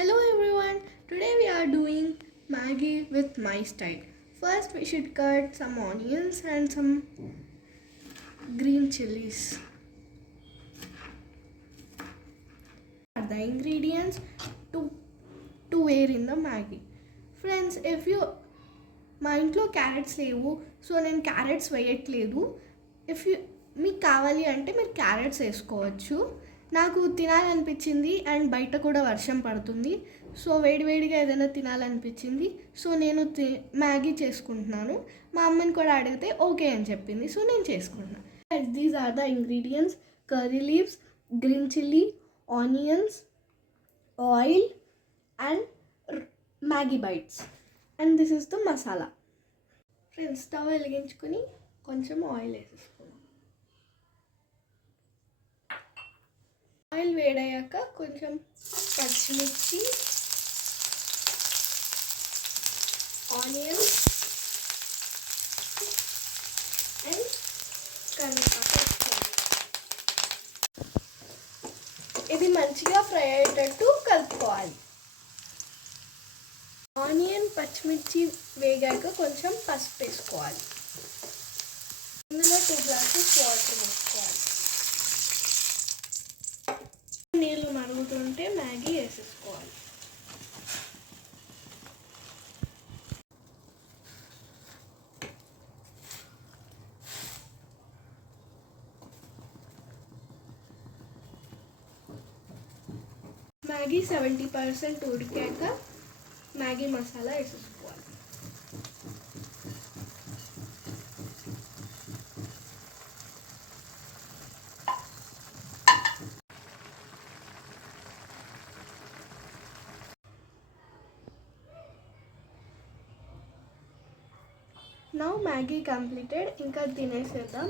Hello everyone, today we are doing Maggi with my style. First we should cut some onions and some green chilies. The ingredients to wear in the Maggi. Friends, if you మా ఇంట్లో క్యారెట్స్ లేవు సో నేను క్యారెట్స్ వేయట్లేదు. మీకు కావాలి అంటే మీరు క్యారెట్స్ వేసుకోవచ్చు. నాకు తినాలనిపించింది అండ్ బయట కూడా వర్షం పడుతుంది, సో వేడివేడిగా ఏదైనా తినాలనిపించింది. సో నేను మ్యాగీ చేసుకుంటున్నాను. మా అమ్మని కూడా అడిగితే ఓకే అని చెప్పింది, సో నేను చేసుకుంటున్నాను. These are the ingredients: curry leaves, green chilli, onions, oil and Maggi bites. And this is the masala. Friends, stove వెలిగించుకొని కొంచెం ఆయిల్ వేసేసుకున్నాం. ఆయిల్ వేడయ్యాక కొంచెం పచ్చిమిర్చి, ఆనియన్స్ అండ్ కరివేపాకు వేసుకోవాలి. ఇది మంచిగా ఫ్రై అయ్యేటట్టు కలుపుకోవాలి. ఆనియన్, పచ్చిమిర్చి వేగాక కొంచెం పసుపు వేసుకోవాలి. ఇందులో 2 గ్లాసెస్ వాటర్ వేసుకోవాలి. నీళ్ళు మరుగుతుంటే మ్యాగీ వేసేసుకోవాలి. మ్యాగీ 70% ఉడికాక మ్యాగీ మసాలా వేసేసుకోవాలి. Now Maggi completed. ఇంకా తినేసేద్దాం.